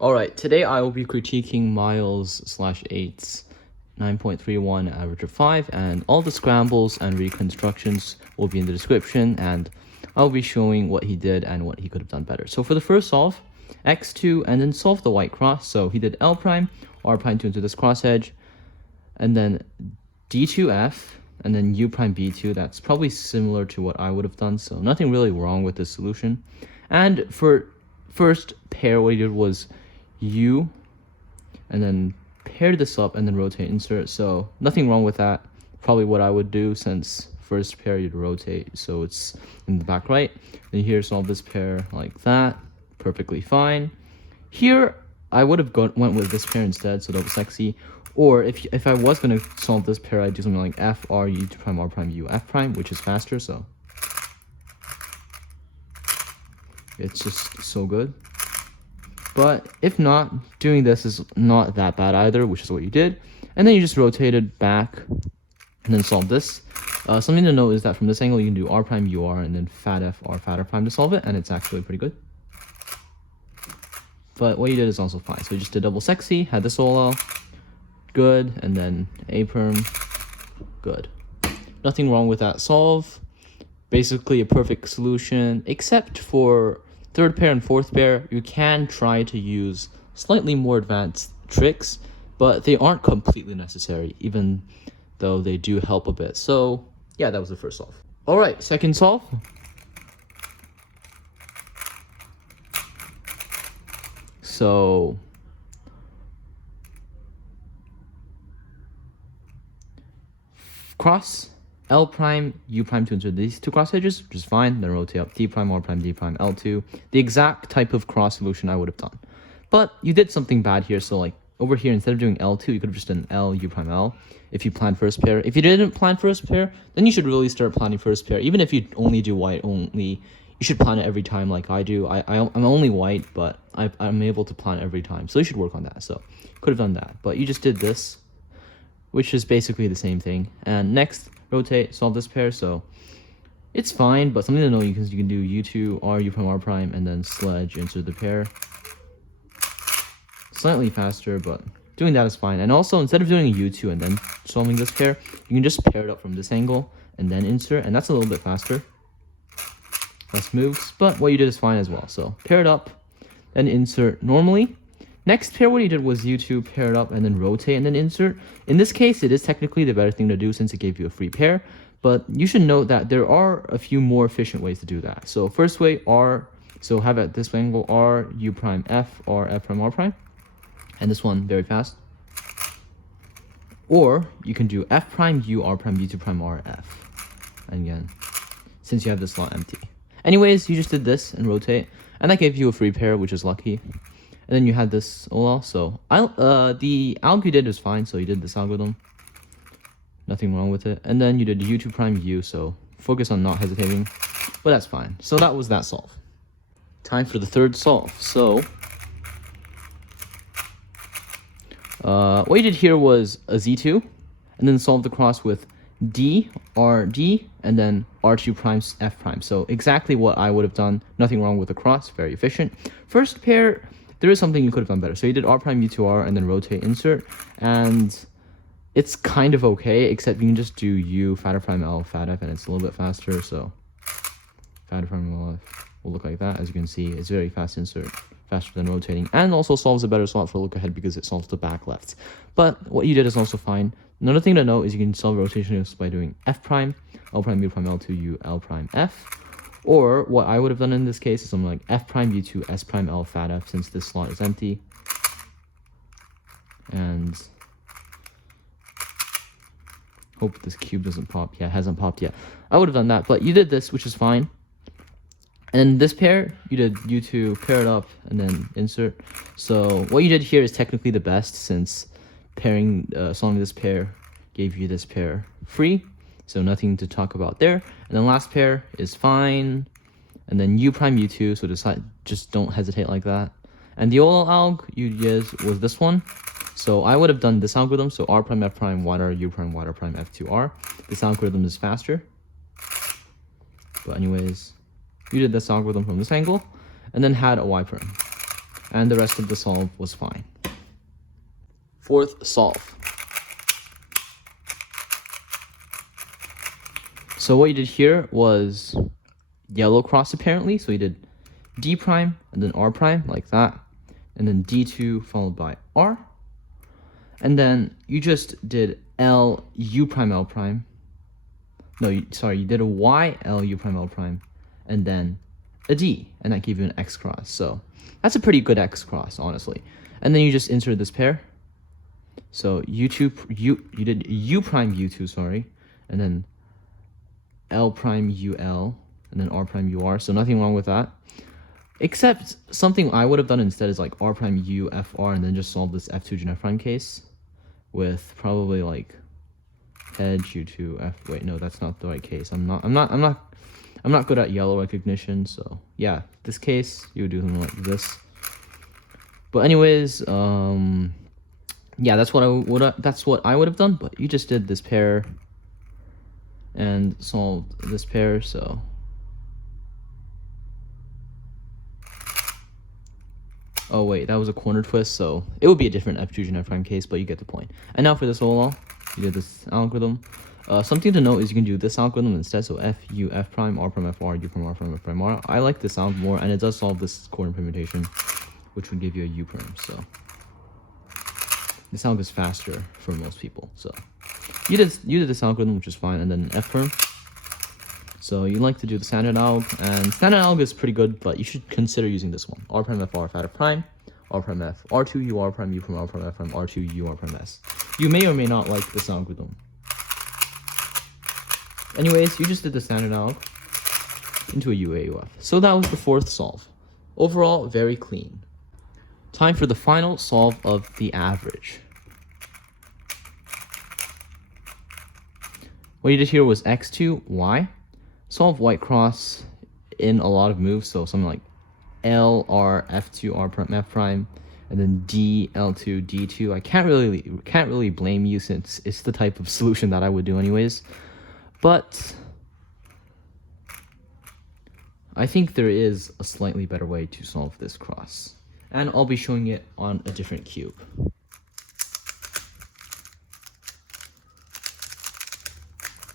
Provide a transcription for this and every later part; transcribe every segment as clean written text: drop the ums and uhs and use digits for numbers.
Alright, today I will be critiquing Miles/8's 9.31 average of 5, and all the scrambles and reconstructions will be in the description, and I'll be showing what he did and what he could have done better. So for the first solve, x2 and then solve the white cross. So he did L prime, R prime 2 into this cross edge, and then D2F, and then U prime B2. That's probably similar to what I would have done, so nothing really wrong with this solution. And for first pair, what he did was U, and then pair this up and then rotate insert. So nothing wrong with that. Probably what I would do, since first pair you'd rotate so it's in the back right. Then here solve this pair like that, perfectly fine. Here I would have went with this pair instead, so double sexy. Or if I was going to solve this pair, I'd do something like F, R, U prime, R prime, U, F prime, which is faster, so it's just so good. But if not, doing this is not that bad either, which is what you did. And then you just rotated back and then solve this. Something to note is that from this angle, you can do R prime, UR, and then fat F, R, fat R prime to solve it, and it's actually pretty good. But what you did is also fine. So you just did double sexy, had the solo, good, and then A perm, good. Nothing wrong with that solve. Basically a perfect solution, except for third pair and fourth pair. You can try to use slightly more advanced tricks, but they aren't completely necessary, even though they do help a bit. So yeah, that was the first solve. All right, second solve. So cross L prime, U prime to insert these two cross edges, which is fine. Then rotate up D prime, R prime, D prime, L2. The exact type of cross solution I would have done. But you did something bad here. So like over here, instead of doing L2, you could have just done L, U prime, L if you planned first pair. If you didn't plan first pair, then you should really start planning first pair. Even if you only do white only, you should plan it every time like I do. I'm only white, but I'm able to plan every time. So you should work on that. So could have done that. But you just did this, which is basically the same thing. And next, rotate, solve this pair. So it's fine, but something to know, you can do U2, R, U prime, R prime, and then sledge, insert the pair. Slightly faster, but doing that is fine. And also, instead of doing a U2 and then solving this pair, you can just pair it up from this angle and then insert, and that's a little bit faster. Less moves, but what you did is fine as well. So pair it up, then insert normally. Next pair, what he did was U2, pair it up, and then rotate, and then insert. In this case, it is technically the better thing to do since it gave you a free pair, but you should note that there are a few more efficient ways to do that. So first way, R, so have at this angle, R, U prime, F, R, F prime, R prime, and this one very fast. Or you can do F prime, U, R prime, U2 prime, R, F. And again, since you have this slot empty. Anyways, you just did this and rotate, and that gave you a free pair, which is lucky. And then you had this OLL, so the alg you did is fine, so you did this algorithm. Nothing wrong with it. And then you did U2 prime U, so focus on not hesitating, but that's fine. So that was that solve. Time for the third solve. So what you did here was a Z2, and then solve the cross with D, R, D, and then R2 prime, F prime. So exactly what I would have done. Nothing wrong with the cross, very efficient. First pair, there is something you could have done better. So you did R prime, U2R, and then rotate, insert, and it's kind of okay, except you can just do U, fat prime, L, fat F, and it's a little bit faster. So fat prime, L, F will look like that. As you can see, it's very fast insert, faster than rotating, and also solves a better slot for look ahead because it solves the back left. But what you did is also fine. Another thing to note is you can solve rotation just by doing F prime, L prime, U prime, L2, U, L prime, F. Or what I would have done in this case is something like F prime, U2, S prime, L, fat F, since this slot is empty. And hope this cube doesn't pop. Yeah, it hasn't popped yet. I would have done that, but you did this, which is fine. And this pair, you did U2, pair it up, and then insert. So what you did here is technically the best, since solving this pair gave you this pair free. So nothing to talk about there. And then last pair is fine. And then U prime, U2, so just don't hesitate like that. And the OLL alg you used was this one. So I would have done this algorithm. So R prime, F prime, Y, U prime, Y prime, F2R. This algorithm is faster. But anyways, you did this algorithm from this angle, and then had a Y prime. and the rest of the solve was fine. Fourth solve. So what you did here was yellow cross apparently. So you did D prime and then R prime like that, and then D2 followed by R, and then you just did L U prime L prime. No, you did a Y L U prime L prime, and then a D, and that gave you an X cross. So that's a pretty good X cross, honestly. And then you just insert this pair. So you did U prime U2, sorry, and then L prime UL, and then R prime UR. So nothing wrong with that. Except something I would have done instead is like R prime U FR, and then just solve this F2 gen F prime case with probably like head U2 F. Wait, no, that's not the right case. I'm not good at yellow recognition. So yeah, this case you would do something like this. But anyways, yeah, that's what I would have done. But you just did this pair and solved this pair. So oh wait, that was a corner twist, so it would be a different F2 gen F prime case, but you get the point. And now for this OLL, you did this algorithm. Something to note is you can do this algorithm instead, so F U F prime R prime FR U prime R prime F prime R. I like this algorithm more, and it does solve this corner permutation, which would give you a U prime. So this algorithm is faster for most people. So you did this algorithm, which is fine, and then F prime. So you like to do the standard alg, and standard alg is pretty good, but you should consider using this one. R prime FR fat F prime, R prime F, R2 U R prime U prime R prime F prime, R2 U R prime S. You may or may not like this algorithm. Anyways, you just did the standard alg into a UAUF. So that was the fourth solve. Overall, very clean. Time for the final solve of the average. What you did here was X2, Y. Solve white cross in a lot of moves, so something like L, R, F2, R prime, F prime, and then D, L2, D2. I can't really blame you since it's the type of solution that I would do anyways. But I think there is a slightly better way to solve this cross, and I'll be showing it on a different cube.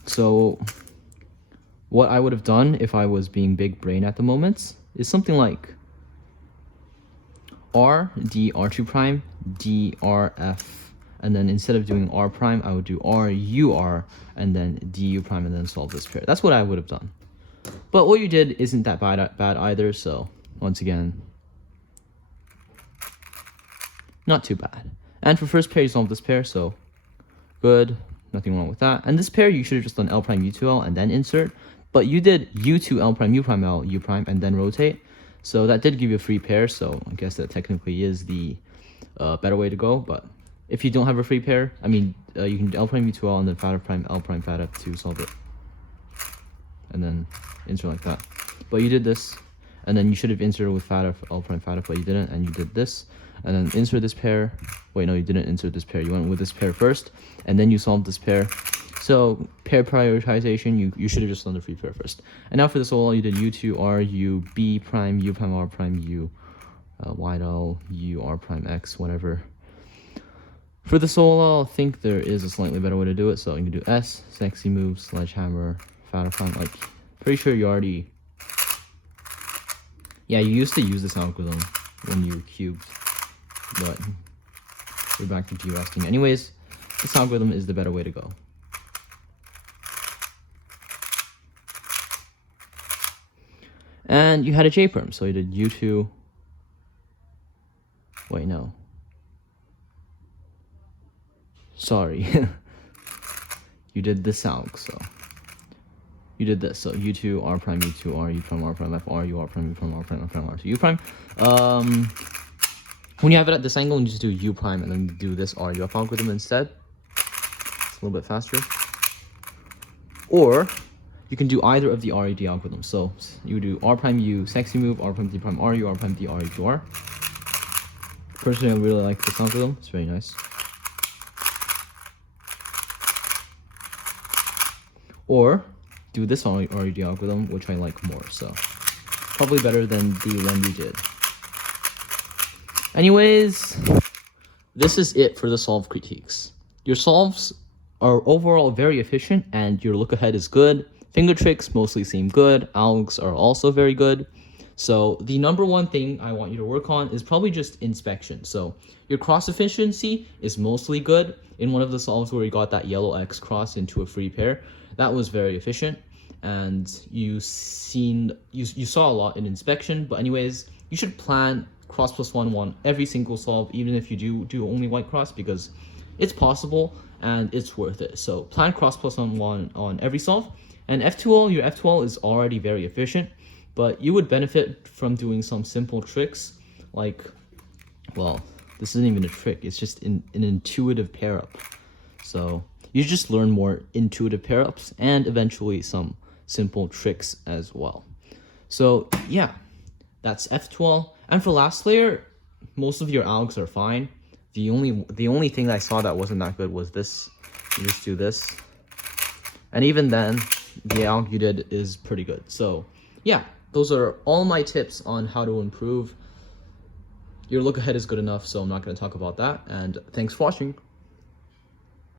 So what I would have done if I was being big brain at the moment is something like R, D, R2 prime, D, R, F, and then instead of doing R prime, I would do R, U, R, and then D, U prime, and then solve this pair. That's what I would have done. But what you did isn't that bad either, so once again, not too bad. And for first pair, you solve this pair, so good, nothing wrong with that. And this pair, you should have just done L prime, U2L, and then insert. But you did U2, L prime, U prime, L, U prime, and then rotate. So that did give you a free pair, so I guess that technically is the better way to go. But if you don't have a free pair, I mean, you can do L prime, U2L, and then fat F prime, L prime, fat F to solve it. And then insert like that. But you did this, and then you should have inserted with fat F, L prime, fat F, but you didn't, and you did this. And then insert this pair. Wait, no, you didn't insert this pair. You went with this pair first, and then you solved this pair. So pair prioritization, you should have just done the free pair first. And now for this OLL, you did U2, R, U, B prime, U prime, R prime, U, Y L, U, R prime, X, whatever. For this OLL, I think there is a slightly better way to do it. So you can do S, sexy move, sledgehammer, fat prime. Like, pretty sure you already... Yeah, you used to use this algorithm when you cubed, but we're back to geoasking. Anyways, this algorithm is the better way to go. And you had a J-perm, so you did U2. Wait, no. Sorry. You did this alg, so. You did this, so U2, R prime, U2, R, U prime, R prime, F, R, U, R prime, U prime, R prime, F prime, R, U prime. When you have it at this angle, you just do U prime and then do this R, U, F algorithm instead. It's a little bit faster. Or you can do either of the RED algorithms. So you do R prime U, sexy move, R prime D prime R, U, R prime D, R, U, to R. Personally, I really like this algorithm. It's very nice. Or do this RED algorithm, which I like more. So probably better than the one we did. Anyways, this is it for the solve critiques. Your solves are overall very efficient and your look ahead is good. Finger tricks mostly seem good. Algs are also very good. So the number one thing I want you to work on is probably just inspection. So your cross efficiency is mostly good. In one of the solves where you got that yellow X cross into a free pair, that was very efficient. And you saw a lot in inspection. But anyways, you should plan cross plus 1 every single solve, even if you do only white cross, because it's possible and it's worth it. So plan cross plus 1 on every solve. And F2L, your F2L is already very efficient, but you would benefit from doing some simple tricks like, well, this isn't even a trick, it's just an intuitive pair up. So you just learn more intuitive pair ups and eventually some simple tricks as well. So yeah, that's F2L. And for last layer, most of your algs are fine. The only thing I saw that wasn't that good was this. You just do this, and even then the alg you did is pretty good. So yeah, those are all my tips on how to improve. Your look ahead is good enough, so I'm not going to talk about that. And thanks for watching.